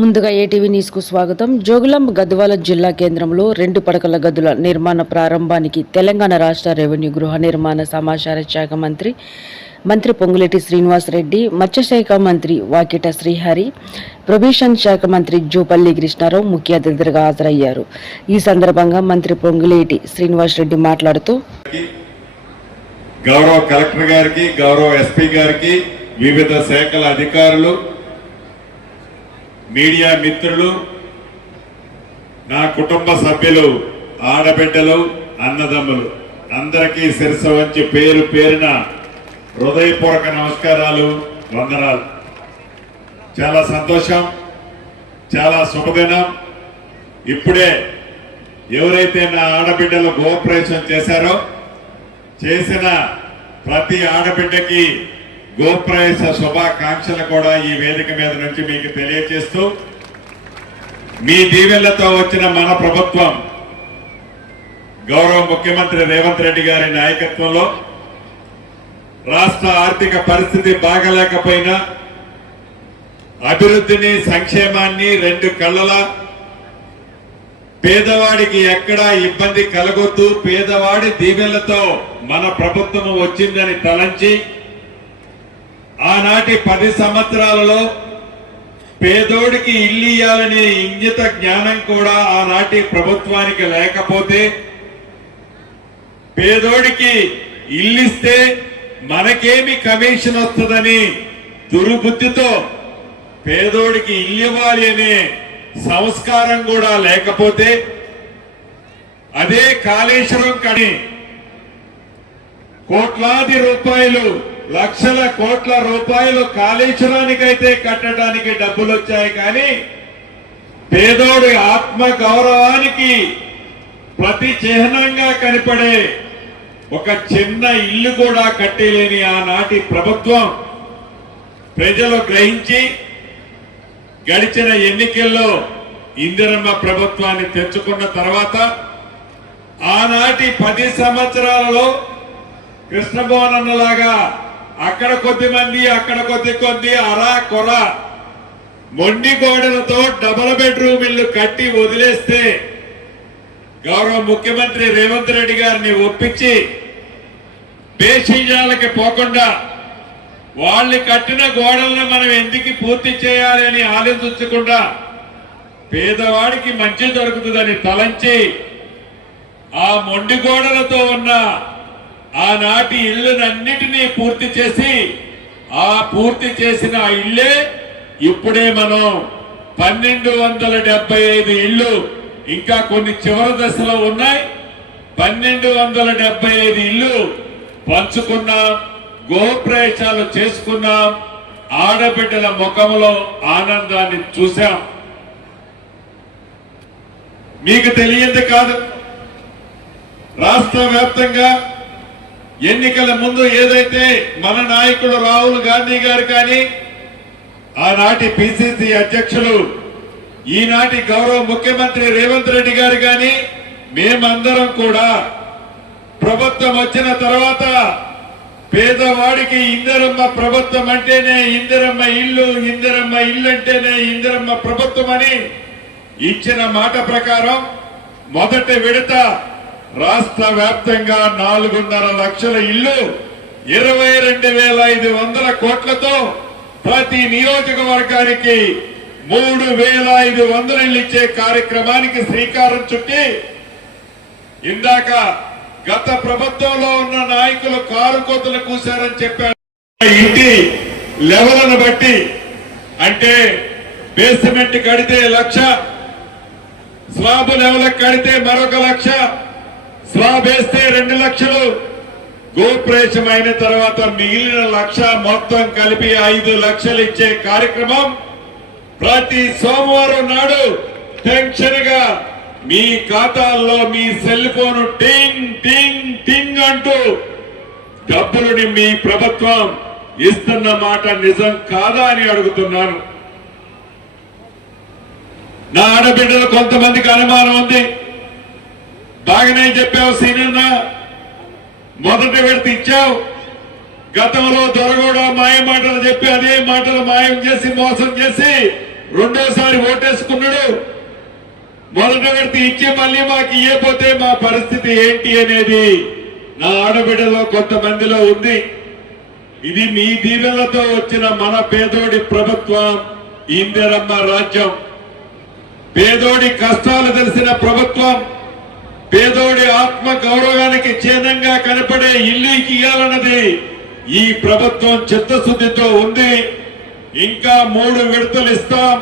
ముందుగా ఏటీవీ న్యూస్కు స్వాగతం. జోగులాంబ గద్వాల జిల్లా కేంద్రంలో 2 పడకల గదుల నిర్మాణ ప్రారంభానికి తెలంగాణ రాష్ట్ర రెవెన్యూ గృహ నిర్మాణ సమాచార శాఖ మంత్రి పొంగులేటి శ్రీనివాసరెడ్డి, మత్స్యశాఖ మంత్రి వాకిట శ్రీహరి, ప్రొబేషన్ శాఖ మంత్రి జూపల్లి కృష్ణారావు ముఖ్య అతిథులుగా హాజరయ్యారు. ఈ సందర్భంగా మంత్రి పొంగులేటి శ్రీనివాసరెడ్డి మాట్లాడుతూ, గౌరవ కలెక్టర్ గారికి, గౌరవ ఎస్పీ గారికి, వివిధ శాఖల అధికారులు, మీడియా మిత్రులు, నా కుటుంబ సభ్యులు, ఆడబిడ్డలు, అన్నదమ్ములు అందరికీ శిరస్సు వంచి పేరు పేరున హృదయపూర్వక నమస్కారాలు, వందనాలు. చాలా సంతోషం, చాలా శుభదినం. ఇప్పుడే ఎవరైతే నా ఆడబిడ్డలు గృహప్రవేశం చేశారో చేసిన ప్రతి ఆడబిడ్డకి గృహప్రవేశ శుభాకాంక్షలు కూడా ఈ వేదిక మీద నుంచి మీకు తెలియజేస్తూ, మీ దీవెనలతో వచ్చిన మన ప్రభుత్వం గౌరవ ముఖ్యమంత్రి రేవంత్ రెడ్డి గారి నాయకత్వంలో రాష్ట్ర ఆర్థిక పరిస్థితి బాగలేకపోయినా అభివృద్ధిని, సంక్షేమాన్ని 2 కళ్ళలా పేదవాడికి ఎక్కడా ఇబ్బంది కలగొద్దు, పేదవాడి దీవెనలతో మన ప్రభుత్వం వచ్చిందని తలంచి ఆనాటి 10 సంవత్సరాలలో పేదోడికి ఇల్లు ఇయ్యాలనే ఇంగిత జ్ఞానం కూడా ఆనాటి ప్రభుత్వానికి లేకపోతే, పేదోడికి ఇల్లిస్తే మనకేమి కమిషన్ వస్తుందని దుర్బుద్ధితో పేదోడికి ఇల్లు ఇవ్వాలి అనే సంస్కారం కూడా లేకపోతే, అదే కాళేశ్వరం కని కోట్లాది రూపాయలు, లక్షల కోట్ల రూపాయలు కాళేశ్వరానికైతే కట్టడానికి డబ్బులు వచ్చాయి, కానీ పేదోడి ఆత్మ గౌరవానికి ప్రతి చిహ్నంగా కనపడే ఒక చిన్న ఇల్లు కూడా కట్టలేని ఆనాటి ప్రభుత్వం ప్రజలు గ్రహించి గడిచిన ఎన్నికల్లో ఇందిరమ్మ ప్రభుత్వాన్ని తెచ్చుకున్న తర్వాత ఆనాటి 10 సంవత్సరాలలో కృష్ణభవనన్నలాగా అక్కడ కొద్దిమంది, అక్కడ కొద్ది అరా కొర మొండి గోడలతో డబుల్ బెడ్రూమ్ ఇల్లు కట్టి వదిలేస్తే గౌరవ ముఖ్యమంత్రి రేవంత్ రెడ్డి గారిని ఒప్పించి బేషిజాలకి పోకుండా వాళ్ళు కట్టిన గోడలను మనం ఎందుకు పూర్తి చేయాలి అని ఆలోచించకుండా పేదవాడికి మంచి దొరుకుతుందని తలంచి ఆ మొండి గోడలతో ఉన్న ఆనాటి ఇళ్లనన్నిటినీ పూర్తి చేసి, ఆ పూర్తి చేసిన ఆ ఇళ్లే ఇప్పుడే మనం 1275 ఇళ్లు ఇంకా కొన్ని చివరి దశలో ఉన్నాయి. 1275 ఇళ్లు పంచుకున్నాం, గోప్రవేశాలు చేసుకున్నాం, ఆడబిడ్డల ముఖంలో ఆనందాన్ని చూశాం. మీకు తెలియంది కాదు, రాష్ట్ర వ్యాప్తంగా ఎన్నికల ముందు ఏదైతే మన నాయకుడు రాహుల్ గాంధీ గారు కానీ, ఆనాటి పిసిసి అధ్యక్షులు, ఈనాటి గౌరవ ముఖ్యమంత్రి రేవంత్ రెడ్డి గారు కానీ, మేమందరం కూడా ప్రభుత్వం వచ్చిన తర్వాత పేదవాడికి ఇందిరమ్మ ప్రభుత్వం అంటేనే ఇందిరమ్మ ఇల్లు, ఇందిరమ్మ ఇల్లు అంటేనే ఇందిరమ్మ ప్రభుత్వం అని ఇచ్చిన మాట ప్రకారం మొదటి విడత రాష్ట్ర వ్యాప్తంగా 4.5 లక్షల ఇల్లు 22,500 కోట్లతో ప్రతి నియోజకవర్గానికి 3,500 ఇల్లు ఇచ్చే కార్యక్రమానికి శ్రీకారం చుట్టి, ఇందాక గత ప్రభుత్వంలో ఉన్న నాయకులు కారు కోతలు కూశారని చెప్పారు. ఇంటి లెవెల్ను బట్టి అంటే బేస్మెంట్ కడితే 1,00,000, స్లాబ్ లెవెల్ కడితే మరొక 1,00,000, స్లాబ్ వేస్తే 2 లక్షలు, గోప్రవేశం అయిన తర్వాత మిగిలిన 1,00,000 మొత్తం కలిపి 5 లక్షలు ఇచ్చే కార్యక్రమం ప్రతి సోమవారం నాడు టెన్షన్ గా మీ ఖాతాల్లో మీ సెల్ ఫోన్ టింగ్ టింగ్ టింగ్ అంటూ డబ్బులని మీ ప్రభుత్వం ఇస్తున్న మాట నిజం కాదా అని అడుగుతున్నాను. నా ఆడబిడ్డలు కొంతమందికి అనుమానం ఉంది. బాగానే చెప్పావు సీనియర్, మొదటి విడత ఇచ్చావు, గతంలో దొరగూడ మాయ మాటలు చెప్పి అదే మాటలు మాయం చేసి మోసం చేసి రెండోసారి ఓటేసుకున్నాడు. మొదటి విడత ఇచ్చి మళ్ళీ మాకు ఇయ్యపోతే మా పరిస్థితి ఏంటి అనేది నా ఆడబిడ్డలో కొంతమందిలో ఉంది. ఇది మీ దీవెనలతో వచ్చిన మన పేదోడి ప్రభుత్వం, ఇందిరమ్మ రాజ్యం. పేదోడి కష్టాలు తెలిసిన ప్రభుత్వం, పేదోడి ఆత్మ గౌరవానికి చిహ్నంగా కనపడే ఇల్లు ఇయ్యాలన్నది ఈ ప్రభుత్వం చిత్తశుద్ధితో ఉంది. ఇంకా 3 విడతలు ఇస్తాం.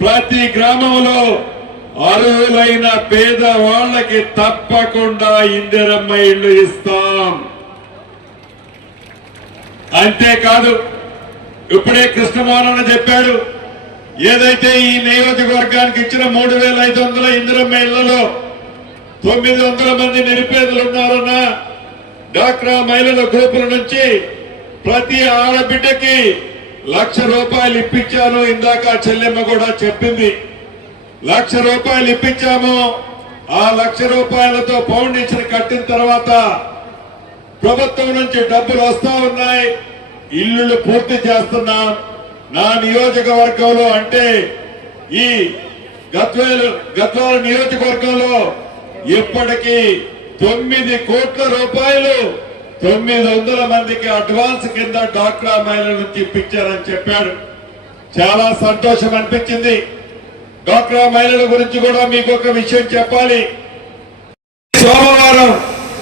ప్రతి గ్రామంలో అర్హులైన పేదవాళ్లకి తప్పకుండా ఇందిరమ్మ ఇళ్లు ఇస్తాం. అంతేకాదు, ఇప్పుడే కృష్ణమోహన్ చెప్పాడు, ఏదైతే ఈ నియోజకవర్గానికి ఇచ్చిన 3,500 ఇందిరమ్మ ఇళ్లలో 900 మంది నిరుపేదలు ఉన్నారన్న డాక్రా మహిళల గ్రూపుల నుంచి ప్రతి ఆడబిడ్డకి ₹1,00,000 ఇప్పించాను. ఇందాక చెల్లెమ్మ కూడా చెప్పింది, ₹1,00,000 ఇప్పించాము. ఆ ₹1,00,000తో ఫౌండేషన్ కట్టిన తర్వాత ప్రభుత్వం నుంచి డబ్బులు వస్తా ఉన్నాయి. ఇల్లులు పూర్తి చేస్తున్నాం. నా నియోజకవర్గంలో అంటే ఈ గద్వాల నియోజకవర్గంలో ఇప్పటికీ ₹9 కోట్ల 900 మందికి అడ్వాన్స్ కింద డాక్రా మహిళల నుంచి ఇప్పించారని చెప్పాడు. చాలా సంతోషం అనిపించింది. డాక్రా మహిళల గురించి కూడా మీకు ఒక విషయం చెప్పాలి. సోమవారం